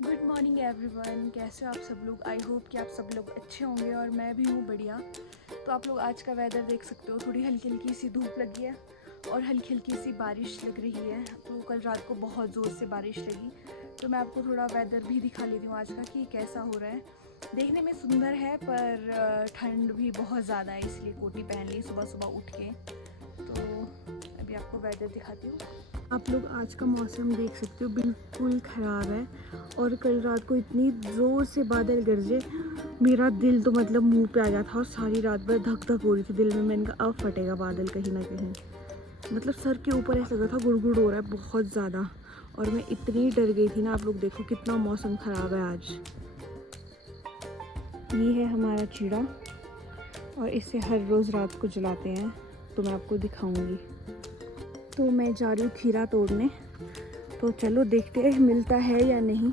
Good morning everyone, कैसे हो आप सब लोग। आई होप कि आप सब लोग अच्छे होंगे और मैं भी हूँ बढ़िया। तो आप लोग आज का वेदर देख सकते हो, थोड़ी हल्की हल्की सी धूप लगी है और हल्की हल्की सी बारिश लग रही है। तो कल रात को बहुत ज़ोर से बारिश लगी, तो मैं आपको थोड़ा वेदर भी दिखा लेती हूँ आज का कि कैसा हो रहा है। देखने में सुंदर है पर ठंड भी बहुत ज़्यादा है, इसलिए कोटी पहन ली सुबह सुबह उठ के। तो अभी आपको वेदर दिखाती हूँ। आप लोग आज का मौसम देख सकते हो, बिल्कुल ख़राब है। और कल रात को इतनी ज़ोर से बादल गरजे, मेरा दिल तो मतलब मुंह पे आ गया था और सारी रात भर धक धक हो रही थी दिल में। मैंने कहा अब फटेगा बादल कहीं ना कहीं। मतलब सर के ऊपर ऐसा लगा था गुड़गुड़ हो रहा है बहुत ज़्यादा, और मैं इतनी डर गई थी ना। आप लोग देखो कितना मौसम ख़राब है आज। ये है हमारा चिड़ा और इसे हर रोज़ रात को जलाते हैं, तो मैं आपको दिखाऊंगी। तो मैं जा रही हूँ खीरा तोड़ने, तो चलो देखते हैं मिलता है या नहीं।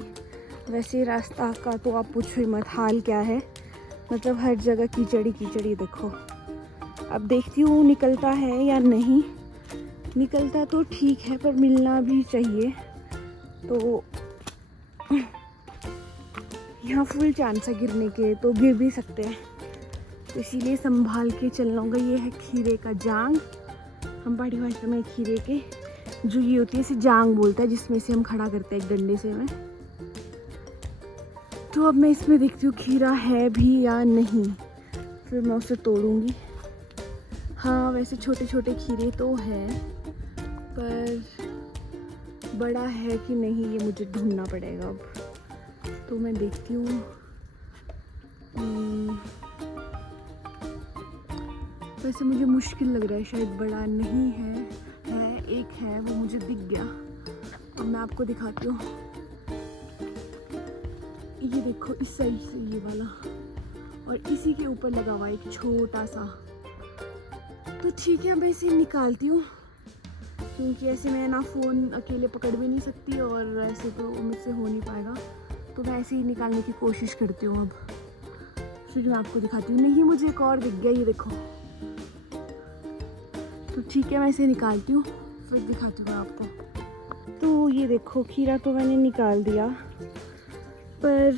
वैसे रास्ता का तो आप पूछो ही मत, हाल क्या है। मतलब हर जगह कीचड़ी कीचड़ी देखो। अब देखती हूँ निकलता है या नहीं। निकलता तो ठीक है पर मिलना भी चाहिए। तो यहाँ फुल चांस है गिरने के, तो गिर भी सकते हैं, तो इसीलिए संभाल के चलना होगा। ये है खीरे का जांग, हम पहाड़ी भाषा में खीरे के जो ये होती है इसे जांग बोलता है, जिसमें से हम खड़ा करते हैं एक डंडे से में। तो अब मैं इसमें देखती हूँ खीरा है भी या नहीं, फिर मैं उसे तोड़ूंगी। हाँ वैसे छोटे छोटे खीरे तो हैं, पर बड़ा है कि नहीं ये मुझे ढूंढना पड़ेगा अब। तो मैं देखती हूँ। वैसे मुझे मुश्किल लग रहा है, शायद बड़ा नहीं है। एक है वो मुझे दिख गया। अब मैं आपको दिखाती हूँ। ये देखो इस साइड से ये वाला, और इसी के ऊपर लगा हुआ एक छोटा सा। तो ठीक है मैं इसे निकालती हूँ, क्योंकि ऐसे मैं ना फ़ोन अकेले पकड़ भी नहीं सकती और ऐसे तो मुझसे हो नहीं पाएगा। तो मैं ऐसे ही निकालने की कोशिश करती हूँ। अब फिर मैं आपको दिखाती हूँ। नहीं मुझे एक और दिख गया, ये देखो। तो ठीक है मैं इसे निकालती हूँ, फिर दिखाती हूँ आपको। तो ये देखो खीरा तो मैंने निकाल दिया, पर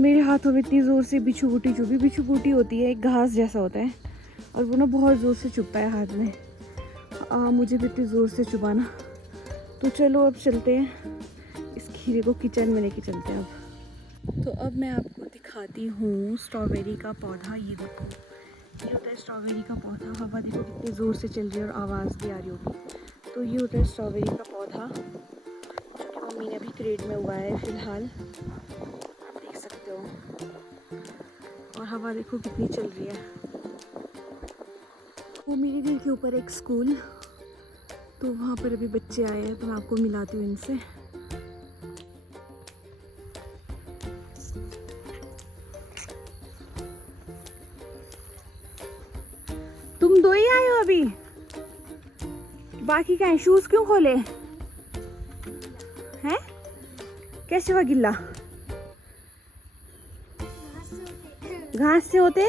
मेरे हाथों में इतनी ज़ोर से बिच्छू बूटी चुभी। बिच्छू बूटी होती है एक घास जैसा होता है, और वो ना बहुत ज़ोर से चुभता है हाथ में। मुझे भी इतनी ज़ोर से चुभाना। तो चलो अब चलते हैं, इस खीरे को किचन में लेके चलते हैं अब। तो अब मैं आपको दिखाती हूँ स्ट्रॉबेरी का पौधा। ये देखो ये होता है स्ट्रॉबेरी का पौधा। हवा देखो कितनी ज़ोर से चल रही है और आवाज़ भी आ रही होगी। तो ये होता है स्ट्रॉबेरी का पौधा, जो कि मम्मी ने अभी क्रेट में उगाया है फ़िलहाल, देख सकते हो। और हवा देखो कितनी चल रही है। वो मेरे घर के ऊपर एक स्कूल, तो वहाँ पर अभी बच्चे आए हैं, तो मैं आपको मिलाती हूँ इनसे। तुम दो ही आए हो अभी, बाकी क्या है? शूज क्यों खोले हैं? कैसे हुआ गिल्ला? घास से होते,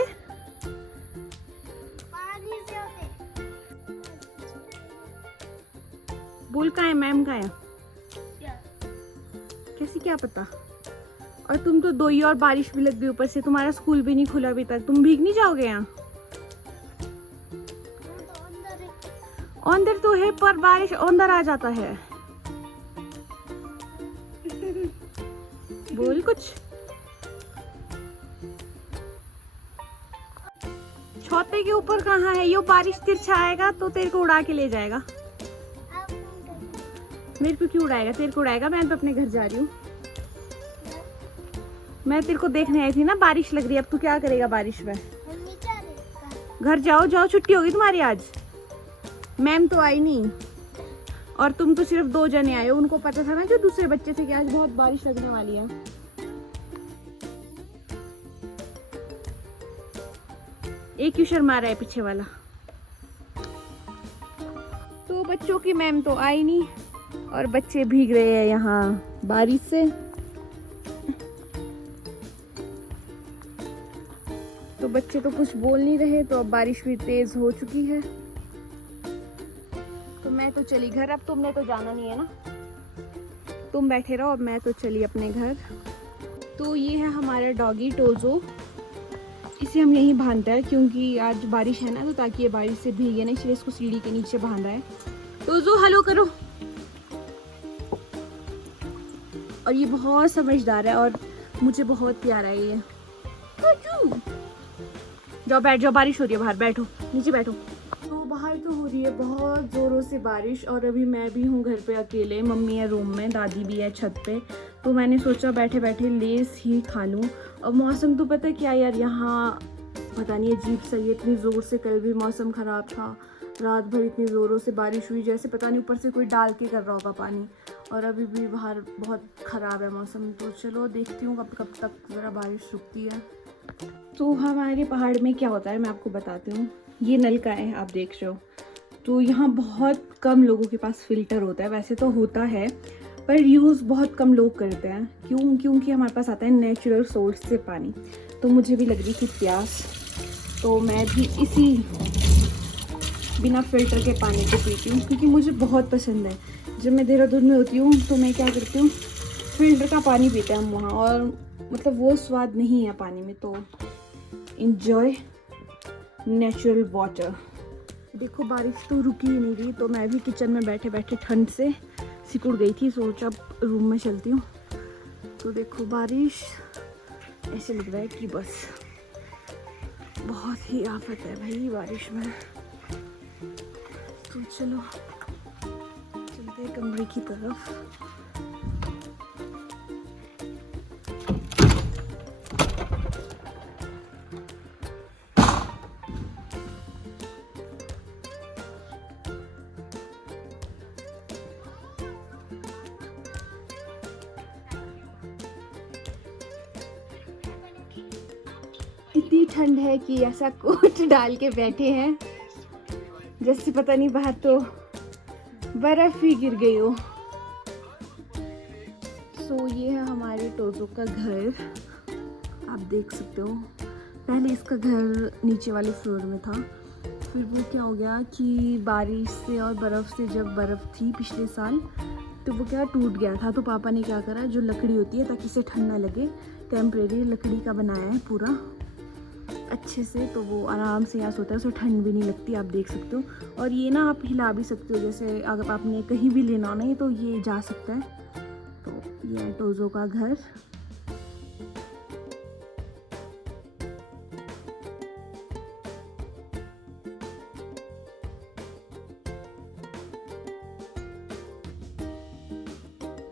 बोल का है मैम का है, कैसी क्या पता। और तुम तो दो ही, और बारिश भी लग गई ऊपर से, तुम्हारा स्कूल भी नहीं खुला अभी तक, तुम भीग नहीं जाओगे यहाँ? अंदर तो है पर बारिश अंदर आ जाता है। बोल कुछ। छाते के ऊपर कहाँ है? यो बारिश तिरछा आएगा तो तेरे को उड़ा के ले जाएगा। मेरे को क्यों उड़ाएगा? तेरे को उड़ाएगा। मैं तो अपने घर जा रही हूँ। मैं तेरे को देखने आई थी ना, बारिश लग रही है। अब तू क्या करेगा बारिश में? घर जाओ जाओ, छुट्टी होगी तुम्हारी आज। मैम तो आई नहीं, और तुम तो सिर्फ दो जने आए हो। उनको पता था ना जो दूसरे बच्चे थे कि आज बहुत बारिश लगने वाली है। एक क्यों शर्मा रहा है पीछे वाला? तो बच्चों की मैम तो आई नहीं, और बच्चे भीग रहे हैं यहाँ बारिश से। तो बच्चे तो कुछ बोल नहीं रहे, तो अब बारिश भी तेज हो चुकी है। तो मैं तो चली घर, अब तुमने तो जाना नहीं है ना। तुम बैठे रहो, अब मैं तो चली अपने घर। तो ये है हमारा डॉगी टोजो। इसे हम यहीं बांधते हैं क्योंकि आज बारिश है ना, तो ताकि ये बारिश से भीगे नहीं, इसलिए इसको सीढ़ी के नीचे बांधा है। टोजो हेलो करो। और ये बहुत समझदार है और मुझे बहुत प्यारा है ये। जाओ बैठ जाओ, बारिश हो रही है बाहर, बैठो नीचे बैठो। तो बाहर तो हो रही है बहुत ज़ोरों से बारिश और अभी मैं भी हूँ घर पे अकेले। मम्मी है रूम में, दादी भी है छत पे। तो मैंने सोचा बैठे बैठे लेस ही खा लूँ। और मौसम तो पता है क्या यार, यहाँ पता नहीं अजीब सा ये इतनी ज़ोर से, कल भी मौसम ख़राब था, रात भर इतनी ज़ोरों से बारिश हुई जैसे पता नहीं ऊपर से कोई डाल के कर रहा होगा पानी। और अभी भी बाहर बहुत ख़राब है मौसम। तो चलो देखती हूँ कब तक ज़रा बारिश रुकती है। तो हमारे पहाड़ में क्या होता है मैं आपको बताती हूँ। ये नलका है आप देख रहे हो। तो यहाँ बहुत कम लोगों के पास फ़िल्टर होता है, वैसे तो होता है पर यूज़ बहुत कम लोग करते हैं। क्योंकि हमारे पास आता है नेचुरल सोर्स से पानी। तो मुझे भी लग रही थी प्यास, तो मैं भी इसी बिना फ़िल्टर के पानी को पीती हूँ क्योंकि मुझे बहुत पसंद है। जब मैं देहरादून में होती हूँ तो मैं क्या करती हूँ, फ़िल्टर का पानी पीते हैं हम वहाँ, और मतलब वो स्वाद नहीं है पानी में। तो इंजॉय नेचुरल वाटर। देखो बारिश तो रुकी ही नहीं रही, तो मैं भी किचन में बैठे बैठे ठंड से सिकुड़ गई थी। सोचा रूम में चलती हूँ। तो देखो बारिश ऐसे लग रहा है कि बस बहुत ही आफत है भाई बारिश में। तो चलो चलते हैं कमरे की तरफ। इतनी ठंड है कि ऐसा कोट डाल के बैठे हैं जैसे पता नहीं बाहर तो बर्फ ही गिर गई हो। सो ये है हमारे टोजो का घर, आप देख सकते हो। पहले इसका घर नीचे वाले फ्लोर में था, फिर वो क्या हो गया कि बारिश से और बर्फ़ से, जब बर्फ़ थी पिछले साल तो वो क्या टूट गया था। तो पापा ने क्या करा, जो लकड़ी होती है ताकि इसे ठंड ना लगे, टेम्परेरी लकड़ी का बनाया है पूरा अच्छे से। तो वो आराम से यहाँ सोता है, उसे ठंड भी नहीं लगती, आप देख सकते हो। और ये ना आप हिला भी सकते हो, जैसे अगर आपने कहीं भी लेना हो नहीं तो ये जा सकता है। तो ये है टोजो का घर।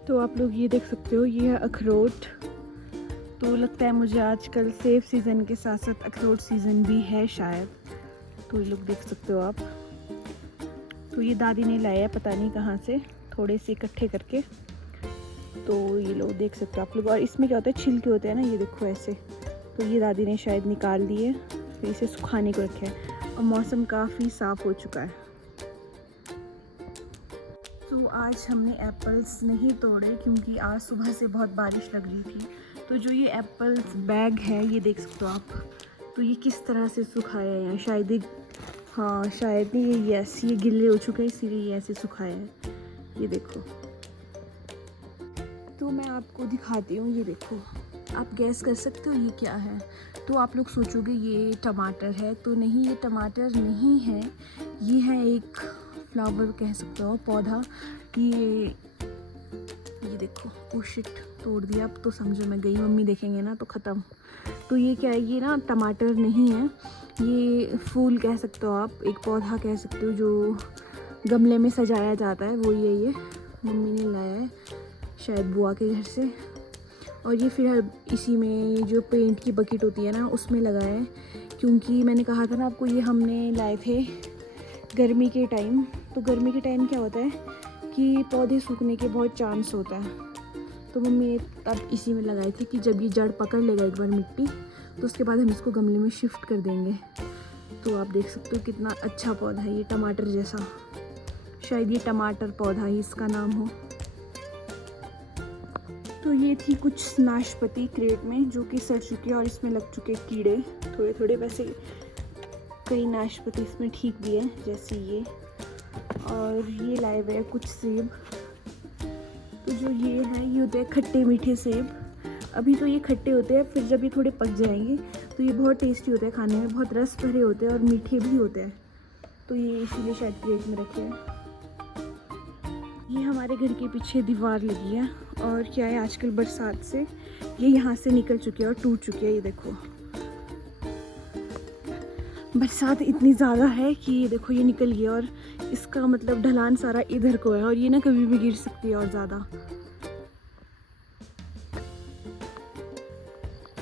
तो आप लोग ये देख सकते हो, ये है अखरोट। तो लगता है मुझे आजकल सेब सीज़न के साथ साथ अखरोट सीज़न भी है शायद। तो ये लोग देख सकते हो आप। तो ये दादी ने लाया है पता नहीं कहाँ से, थोड़े से इकट्ठे करके। तो ये लोग देख सकते हो आप लोग। और इसमें क्या होता है, छिलके होते हैं ना, ये देखो ऐसे। तो ये दादी ने शायद निकाल दिए, फिर इसे सुखाने को रखा है। और मौसम काफ़ी साफ़ हो चुका है। तो आज हमने एप्पल्स नहीं तोड़े क्योंकि आज सुबह से बहुत बारिश लग रही थी। तो जो ये एप्पल्स बैग है ये देख सकते हो आप। तो ये किस तरह से सुखाया है यहाँ, शायद ये, हाँ शायद नहीं, ये यस ये गिले हो चुके हैं इसीलिए ये ऐसे सुखाया है। ये देखो। तो मैं आपको दिखाती हूँ, ये देखो। आप गैस कर सकते हो ये क्या है। तो आप लोग सोचोगे ये टमाटर है, तो नहीं, ये टमाटर नहीं है। ये है एक फ्लावर कह सकते हो, पौधा। ये देखो, ओ शिट, तोड़ दिया। अब तो समझो मैं गई, मम्मी देखेंगे ना तो ख़त्म। तो ये क्या है, ये ना टमाटर नहीं है, ये फूल कह सकते हो आप, एक पौधा कह सकते हो जो गमले में सजाया जाता है, वो ये मम्मी ने लाया है शायद बुआ के घर से। और ये फिर इसी में जो पेंट की बकेट होती है ना उसमें लगा है, क्योंकि मैंने कहा था ना आपको ये हमने लाए थे गर्मी के टाइम। तो गर्मी के टाइम क्या होता है कि पौधे सूखने के बहुत चांस होता है। तो मम्मी ने तब इसी में लगाए थे कि जब ये जड़ पकड़ लेगा एक बार मिट्टी, तो उसके बाद हम इसको गमले में शिफ्ट कर देंगे। तो आप देख सकते हो कितना अच्छा पौधा है ये, टमाटर जैसा। शायद ये टमाटर पौधा ही इसका नाम हो। तो ये थी कुछ नाशपाती क्रेट में जो कि सड़ चुकी है और इसमें लग चुके कीड़े थोड़े थोड़े। वैसे कई नाशपाती इसमें ठीक भी है, जैसे ये। और ये लाए हुए हैं कुछ सेब। तो जो ये है ये होते हैं खट्टे मीठे सेब। अभी तो ये खट्टे होते हैं, फिर जब ये थोड़े पक जाएंगे तो ये बहुत टेस्टी होते हैं खाने में, बहुत रस भरे होते हैं और मीठे भी होते हैं। तो ये इसीलिए शायद क्रेट में रखे हैं। ये हमारे घर के पीछे दीवार लगी है और क्या है आजकल बरसात से ये यहाँ से निकल चुकी है और टूट चुकी है। ये देखो बरसात इतनी ज़्यादा है कि ये देखो ये निकल गया और इसका मतलब ढलान सारा इधर को है और ये ना कभी भी गिर सकती है और ज़्यादा।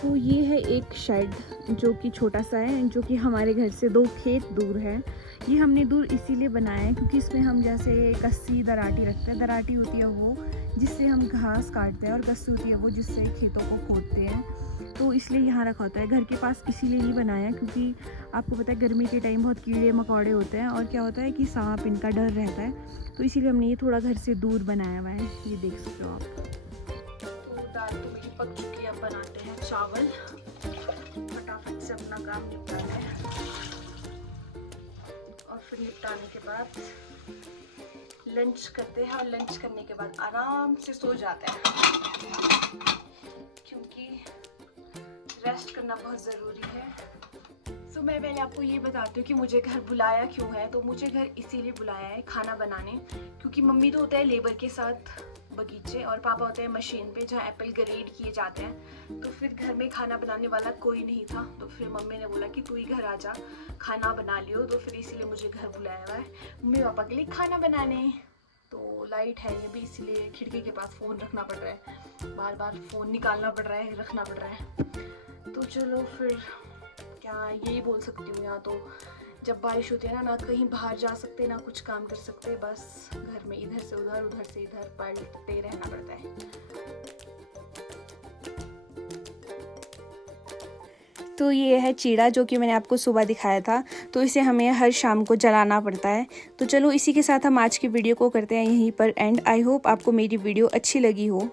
तो ये है एक शेड जो कि छोटा सा है, जो कि हमारे घर से 2 खेत दूर है। ये हमने दूर इसीलिए बनाया है क्योंकि इसमें हम जैसे कस्सी दराटी रखते हैं। दराटी होती है वो जिससे हम घास काटते हैं और कस्सी होती है वो जिससे खेतों को खोदते हैं। तो इसलिए यहाँ रखा होता है। घर के पास इसीलिए नहीं बनाया क्योंकि आपको पता है गर्मी के टाइम बहुत कीड़े मकोड़े होते हैं और क्या होता है कि सांप इनका डर रहता है। तो इसीलिए हमने ये थोड़ा घर से दूर बनाया हुआ है। ये देख सकते हो आप। तो दाल तो मेरी पक चुकी है, अब बनाते हैं चावल। फटाफट से अपना काम निपटाना है और फिर निपटाने के बाद लंच करते हैं और लंच करने के बाद आराम से सो जाते हैं क्योंकि रेस्ट करना बहुत ज़रूरी है। तो मैं पहले आपको ये बताती हूँ कि मुझे घर बुलाया क्यों है। तो मुझे घर इसीलिए बुलाया है खाना बनाने, क्योंकि मम्मी तो होता है लेबर के साथ बगीचे और पापा होते हैं मशीन पे जहाँ एप्पल ग्रेड किए जाते हैं। तो फिर घर में खाना बनाने वाला कोई नहीं था, तो फिर मम्मी ने बोला कि तू ही घर आ जा, खाना बना लियो। तो फिर इसीलिए मुझे घर बुलाया हुआ है मम्मी पापा के लिए खाना बनाने। तो लाइट है ये भी, इसीलिए खिड़की के पास फ़ोन रखना पड़ रहा है, बार बार फ़ोन निकालना पड़ रहा है, रखना पड़ रहा है। तो चलो फिर क्या यही बोल सकती हूँ, यहाँ तो जब बारिश होती है ना कहीं बाहर जा सकते ना कुछ काम कर सकते, बस घर में इधर से उधर उधर से इधर पलटते रहना पड़ता है। तो ये है चीड़ा जो कि मैंने आपको सुबह दिखाया था। तो इसे हमें हर शाम को जलाना पड़ता है। तो चलो इसी के साथ हम आज की वीडियो को करते हैं यहीं पर एंड। आई होप आपको मेरी वीडियो अच्छी लगी हो।